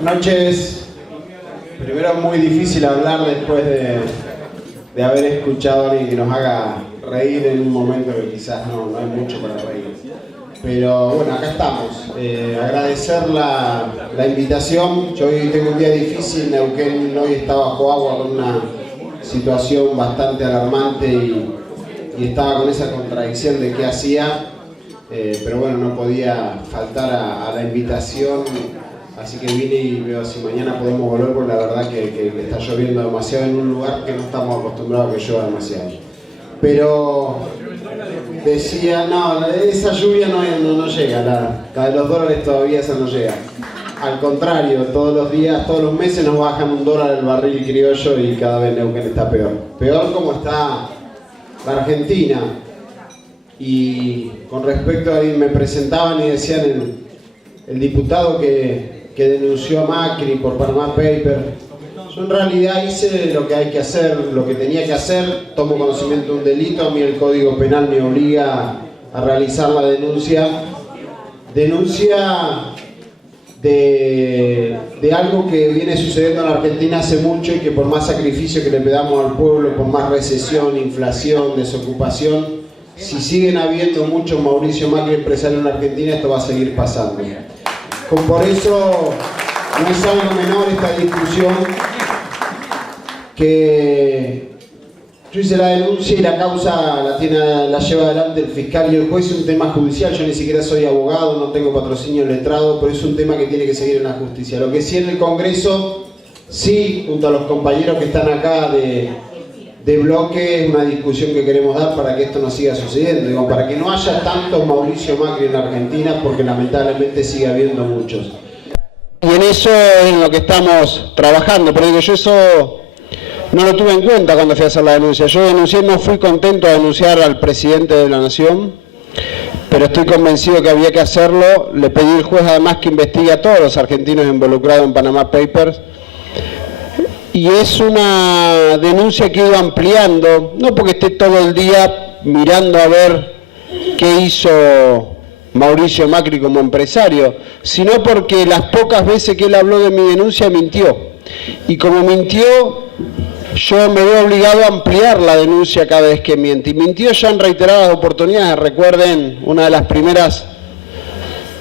Noches. Primero, muy difícil hablar después de haber escuchado a alguien que nos haga reír en un momento que quizás no hay mucho para reír. Pero bueno, acá estamos. Agradecer la invitación. Yo hoy tengo un día difícil. Neuquén hoy está bajo agua con una situación bastante alarmante y estaba con esa contradicción de qué hacía. Pero bueno, no podía faltar a la invitación. Así que vine y veo si mañana podemos volver, porque la verdad que está lloviendo demasiado en un lugar que no estamos acostumbrados a que llueva demasiado. Pero decía, no, esa lluvia no llega, la de los dólares todavía esa no llega. Al contrario, todos los días, todos los meses nos bajan $1 el barril criollo y cada vez Neuquén está peor. Peor como está la Argentina. Y con respecto a me presentaban y decían el diputado que denunció a Macri por Panama Papers. Yo en realidad hice lo que hay que hacer, lo que tenía que hacer, tomo conocimiento de un delito, a mí el Código Penal me obliga a realizar la denuncia. Denuncia de algo que viene sucediendo en la Argentina hace mucho y que por más sacrificio que le pedamos al pueblo, por más recesión, inflación, desocupación, si siguen habiendo muchos Mauricio Macri empresarios en la Argentina, esto va a seguir pasando. Por eso no es algo menor esta discusión, que yo hice la denuncia y la causa la lleva adelante el fiscal y el juez. Es un tema judicial, yo ni siquiera soy abogado, no tengo patrocinio letrado, pero es un tema que tiene que seguir en la justicia. Lo que sí en el Congreso, sí, junto a los compañeros que están acá de bloque, es una discusión que queremos dar para que esto no siga sucediendo, digo, para que no haya tantos Mauricio Macri en la Argentina, porque lamentablemente sigue habiendo muchos. Y en eso es en lo que estamos trabajando, pero digo, yo eso no lo tuve en cuenta cuando fui a hacer la denuncia. Yo denuncié, no fui contento de denunciar al presidente de la Nación, pero estoy convencido que había que hacerlo. Le pedí al juez además que investigue a todos los argentinos involucrados en Panama Papers. Y es una denuncia que he ido ampliando, no porque esté todo el día mirando a ver qué hizo Mauricio Macri como empresario, sino porque las pocas veces que él habló de mi denuncia mintió. Y como mintió, yo me veo obligado a ampliar la denuncia cada vez que miente. Y mintió ya en reiteradas oportunidades. Recuerden, una de las primeras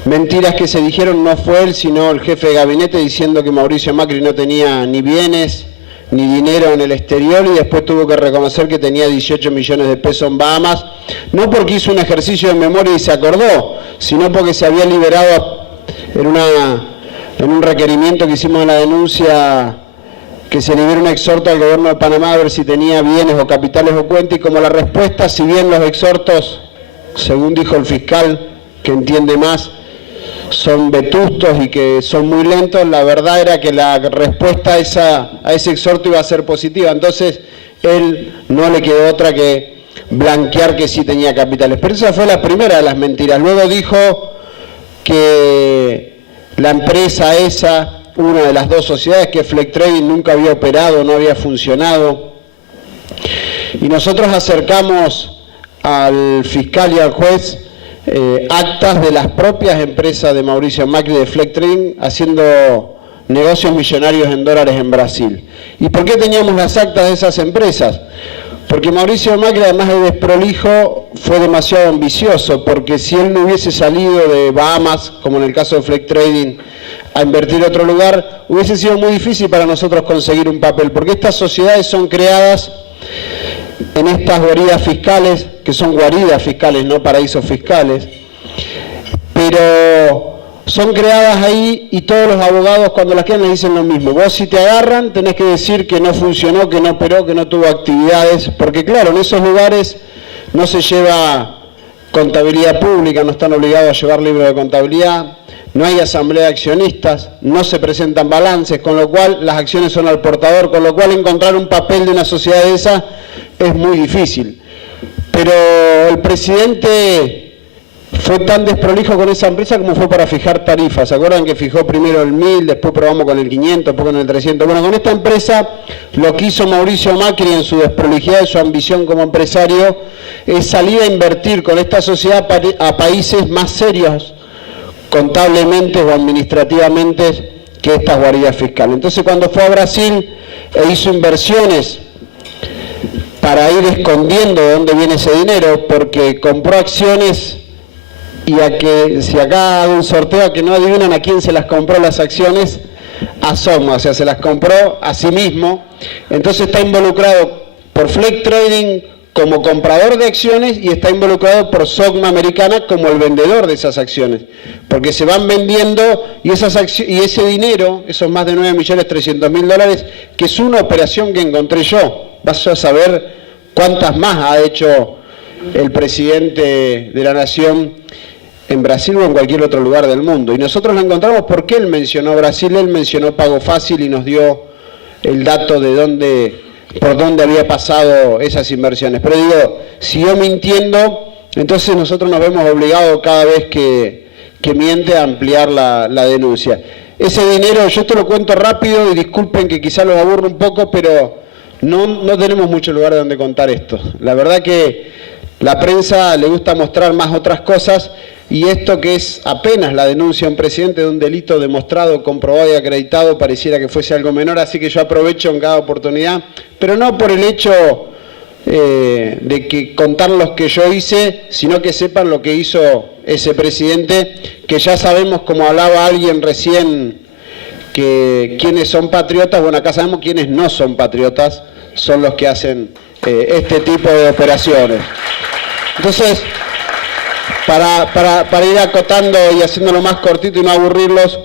mentiras que se dijeron no fue él, sino el jefe de gabinete, diciendo que Mauricio Macri no tenía ni bienes ni dinero en el exterior, y después tuvo que reconocer que tenía 18 millones de pesos en Bahamas, no porque hizo un ejercicio de memoria y se acordó, sino porque se había liberado en un requerimiento que hicimos en la denuncia, que se libere un exhorto al gobierno de Panamá a ver si tenía bienes o capitales o cuentas, y como la respuesta, si bien los exhortos, según dijo el fiscal, que entiende más, son vetustos y que son muy lentos, la verdad era que la respuesta a ese exhorto iba a ser positiva. Entonces, él no le quedó otra que blanquear que sí tenía capitales. Pero esa fue la primera de las mentiras. Luego dijo que la empresa esa, una de las dos sociedades, que Flex Trading, nunca había operado, no había funcionado. Y nosotros acercamos al fiscal y al juez actas de las propias empresas de Mauricio Macri de Flex Trading haciendo negocios millonarios en dólares en Brasil. ¿Y por qué teníamos las actas de esas empresas? Porque Mauricio Macri, además de desprolijo, fue demasiado ambicioso, porque si él no hubiese salido de Bahamas, como en el caso de Flex Trading, a invertir en otro lugar, hubiese sido muy difícil para nosotros conseguir un papel, porque estas sociedades son creadas en estas guaridas fiscales, que son guaridas fiscales, no paraísos fiscales, pero son creadas ahí y todos los abogados cuando las crean les dicen lo mismo. Vos si te agarran tenés que decir que no funcionó, que no operó, que no tuvo actividades, porque claro, en esos lugares no se lleva contabilidad pública, no están obligados a llevar libro de contabilidad, no hay asamblea de accionistas, no se presentan balances, con lo cual las acciones son al portador, con lo cual encontrar un papel de una sociedad de esa es muy difícil. Pero el presidente fue tan desprolijo con esa empresa como fue para fijar tarifas. ¿Se acuerdan que fijó primero el 1000, después probamos con el 500, después con el 300? Bueno, con esta empresa lo que hizo Mauricio Macri en su desprolijidad y su ambición como empresario es salir a invertir con esta sociedad a países más serios contablemente o administrativamente que estas guaridas fiscales. Entonces, cuando fue a Brasil e hizo inversiones para ir escondiendo de dónde viene ese dinero, porque compró acciones y a que, si acá hago un sorteo, a que no adivinan a quién se las compró las acciones, a Sogma, o sea, se las compró a sí mismo. Entonces está involucrado por Flex Trading como comprador de acciones y está involucrado por Sogma Americana como el vendedor de esas acciones, porque se van vendiendo y ese dinero, esos más de 9.300.000 dólares, que es una operación que encontré yo, vas a saber cuántas más ha hecho el presidente de la Nación en Brasil o en cualquier otro lugar del mundo. Y nosotros lo encontramos porque él mencionó Brasil, él mencionó Pago Fácil y nos dio el dato de por dónde había pasado esas inversiones. Pero digo, siguió mintiendo, entonces nosotros nos vemos obligados cada vez que miente a ampliar la denuncia. Ese dinero, yo te lo cuento rápido y disculpen que quizá los aburro un poco, pero no tenemos mucho lugar donde contar esto. La verdad que la prensa le gusta mostrar más otras cosas y esto que es apenas la denuncia a un presidente de un delito demostrado, comprobado y acreditado, pareciera que fuese algo menor, así que yo aprovecho en cada oportunidad, pero no por el hecho de que contar los que yo hice, sino que sepan lo que hizo ese presidente, que ya sabemos, como hablaba alguien recién, que quienes son patriotas, bueno, acá sabemos quienes no son patriotas, son los que hacen este tipo de operaciones. Entonces, para ir acotando y haciéndolo más cortito y no aburrirlos,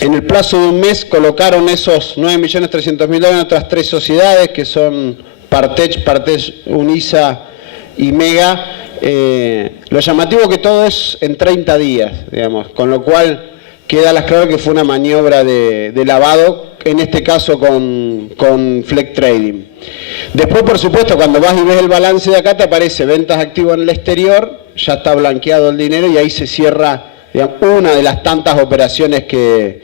en el plazo de un mes colocaron esos 9.300.000 dólares en otras 3 sociedades, que son Partech, Unisa y Mega. Lo llamativo que todo es en 30 días, digamos, con lo cual queda claro que fue una maniobra de lavado, en este caso con Flex Trading. Después, por supuesto, cuando vas y ves el balance de acá, te aparece ventas activas en el exterior, ya está blanqueado el dinero y ahí se cierra, digamos, una de las tantas operaciones que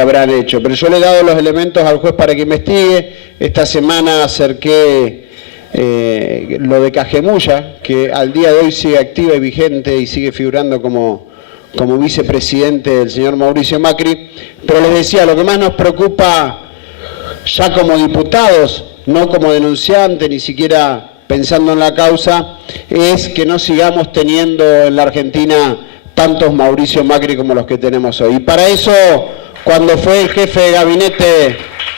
habrán hecho. Pero yo le he dado los elementos al juez para que investigue. Esta semana acerqué lo de Cajemulla, que al día de hoy sigue activa y vigente y sigue figurando como vicepresidente del señor Mauricio Macri. Pero les decía, lo que más nos preocupa ya como diputados, no como denunciantes, ni siquiera pensando en la causa, es que no sigamos teniendo en la Argentina tantos Mauricio Macri como los que tenemos hoy. Y para eso, cuando fue el jefe de gabinete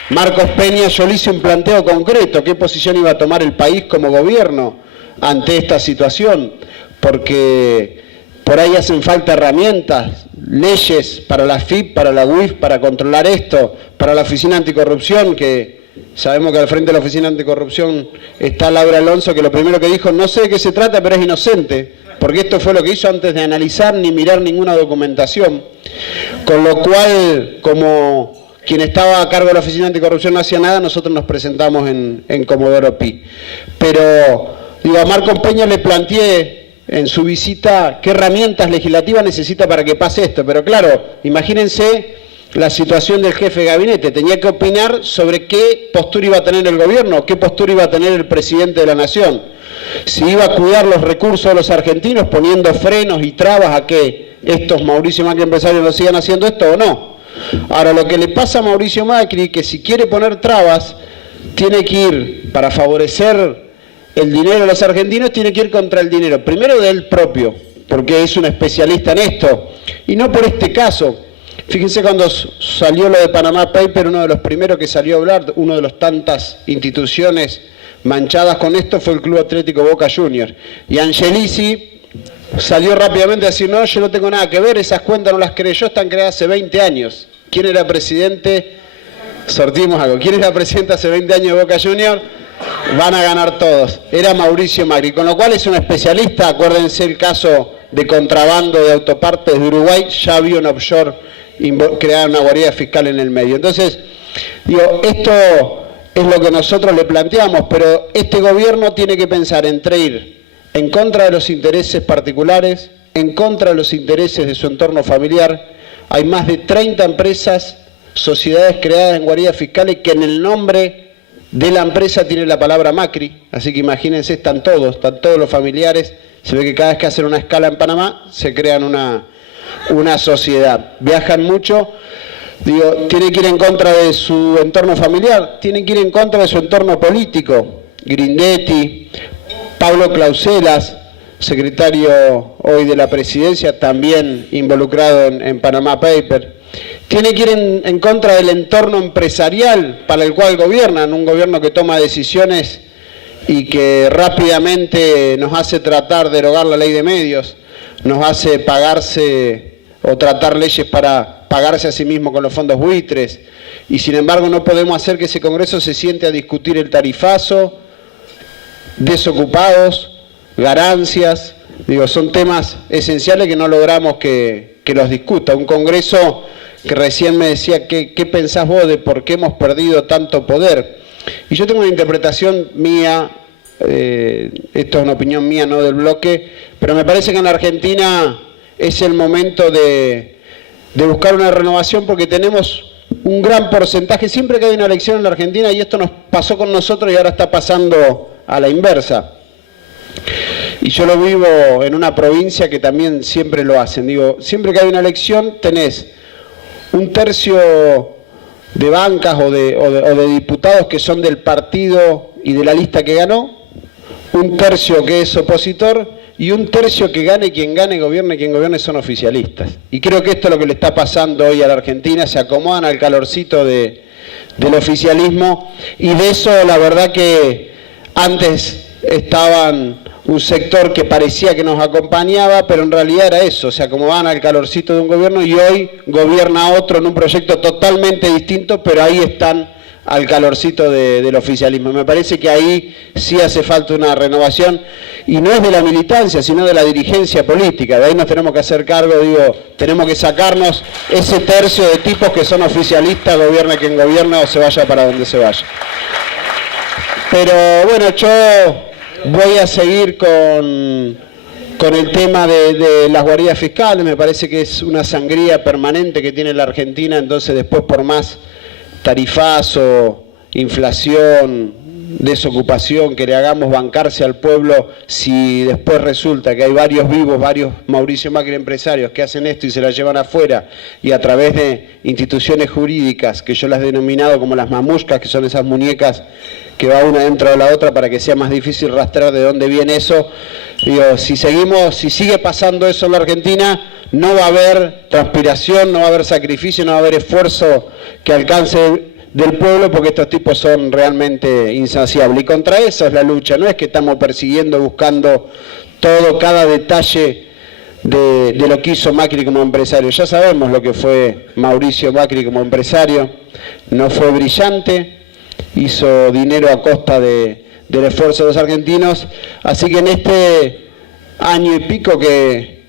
Marcos Peña, yo le hice un planteo concreto, qué posición iba a tomar el país como gobierno ante esta situación, porque por ahí hacen falta herramientas, leyes para la FIP, para la UIF, para controlar esto, para la Oficina Anticorrupción, que sabemos que al frente de la Oficina Anticorrupción está Laura Alonso, que lo primero que dijo, no sé de qué se trata, pero es inocente, porque esto fue lo que hizo antes de analizar ni mirar ninguna documentación. Con lo cual, como quien estaba a cargo de la Oficina Anticorrupción no hacía nada, nosotros nos presentamos en Comodoro Pi. Pero, digo, a Marcos Peña le planteé en su visita qué herramientas legislativas necesita para que pase esto. Pero claro, imagínense la situación del jefe de gabinete. Tenía que opinar sobre qué postura iba a tener el gobierno, qué postura iba a tener el presidente de la Nación. Si iba a cuidar los recursos de los argentinos poniendo frenos y trabas a que estos Mauricio Macri empresarios no sigan haciendo esto o no. Ahora, lo que le pasa a Mauricio Macri, que si quiere poner trabas, tiene que ir, para favorecer el dinero de los argentinos, tiene que ir contra el dinero, primero de él propio, porque es un especialista en esto, y no por este caso. Fíjense cuando salió lo de Panama Paper, uno de los primeros que salió a hablar, uno de las tantas instituciones manchadas con esto, fue el Club Atlético Boca Juniors. Y Angelici salió rápidamente a decir, no, yo no tengo nada que ver, esas cuentas no las creé yo, están creadas hace 20 años. ¿Quién era presidente? Sortimos algo. ¿Quién era presidente hace 20 años de Boca Juniors? Van a ganar todos. Era Mauricio Macri, con lo cual es un especialista. Acuérdense el caso de contrabando de autopartes de Uruguay, ya había un offshore, crear una guarida fiscal en el medio. Entonces, digo, esto es lo que nosotros le planteamos, pero este gobierno tiene que pensar entre ir en contra de los intereses particulares, en contra de los intereses de su entorno familiar. Hay más de 30 empresas, sociedades creadas en guaridas fiscales que en el nombre de la empresa tiene la palabra Macri, así que imagínense, están todos los familiares. Se ve que cada vez que hacen una escala en Panamá se crean una sociedad. Viajan mucho. Digo, tiene que ir en contra de su entorno familiar, tiene que ir en contra de su entorno político. Grindetti, Pablo Clauselas, secretario hoy de la presidencia, también involucrado en Panama Papers. Tiene que ir en contra del entorno empresarial para el cual gobiernan, un gobierno que toma decisiones y que rápidamente nos hace tratar de derogar la ley de medios, nos hace pagarse o tratar leyes para pagarse a sí mismo con los fondos buitres, y sin embargo no podemos hacer que ese Congreso se siente a discutir el tarifazo, desocupados, ganancias. Digo, son temas esenciales que no logramos que los discuta. Un Congreso que recién me decía, ¿qué pensás vos de por qué hemos perdido tanto poder? Y yo tengo una interpretación mía, esto es una opinión mía, no del bloque, pero me parece que en la Argentina es el momento de buscar una renovación, porque tenemos un gran porcentaje, siempre que hay una elección en la Argentina, y esto nos pasó con nosotros y ahora está pasando a la inversa. Y yo lo vivo en una provincia que también siempre lo hacen. Digo, siempre que hay una elección tenés un tercio de bancas o de diputados que son del partido y de la lista que ganó, un tercio que es opositor y un tercio que gane quien gane, gobierne quien gobierne, son oficialistas. Y creo que esto es lo que le está pasando hoy a la Argentina, se acomodan al calorcito del oficialismo, y de eso la verdad que antes estaban un sector que parecía que nos acompañaba, pero en realidad era eso, se acomodaban al calorcito de un gobierno, y hoy gobierna otro en un proyecto totalmente distinto, pero ahí están al calorcito del oficialismo. Me parece que ahí sí hace falta una renovación, y no es de la militancia, sino de la dirigencia política. De ahí nos tenemos que hacer cargo, digo, tenemos que sacarnos ese tercio de tipos que son oficialistas, gobierne quien gobierne o se vaya para donde se vaya. Pero bueno, yo voy a seguir con el tema de las guaridas fiscales. Me parece que es una sangría permanente que tiene la Argentina, entonces después por más tarifazo, inflación, desocupación que le hagamos bancarse al pueblo, si después resulta que hay varios vivos, varios Mauricio Macri empresarios que hacen esto y se la llevan afuera, y a través de instituciones jurídicas, que yo las he denominado como las mamushkas, que son esas muñecas que va una dentro de la otra para que sea más difícil rastrear de dónde viene eso. Digo, si sigue pasando eso en la Argentina, no va a haber transpiración, no va a haber sacrificio, no va a haber esfuerzo que alcance del pueblo, porque estos tipos son realmente insaciables. Y contra eso es la lucha, no es que estamos persiguiendo, buscando cada detalle de lo que hizo Macri como empresario. Ya sabemos lo que fue Mauricio Macri como empresario, no fue brillante, hizo dinero a costa del esfuerzo de los argentinos, así que en este año y pico que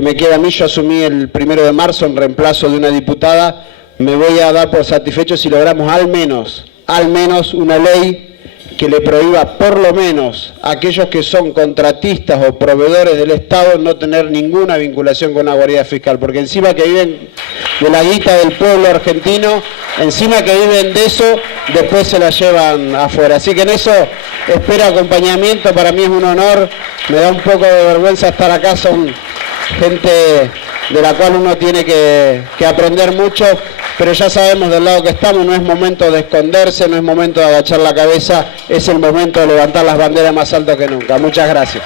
me queda a mí, yo asumí el 1 de marzo en reemplazo de una diputada, me voy a dar por satisfecho si logramos al menos una ley que le prohíba por lo menos a aquellos que son contratistas o proveedores del Estado no tener ninguna vinculación con una guarida fiscal, porque encima que viven de la guita del pueblo argentino, encima que viven de eso, después se la llevan afuera. Así que en eso espero acompañamiento, para mí es un honor, me da un poco de vergüenza estar acá, son gente de la cual uno tiene que aprender mucho, pero ya sabemos del lado que estamos, no es momento de esconderse, no es momento de agachar la cabeza, es el momento de levantar las banderas más alto que nunca. Muchas gracias.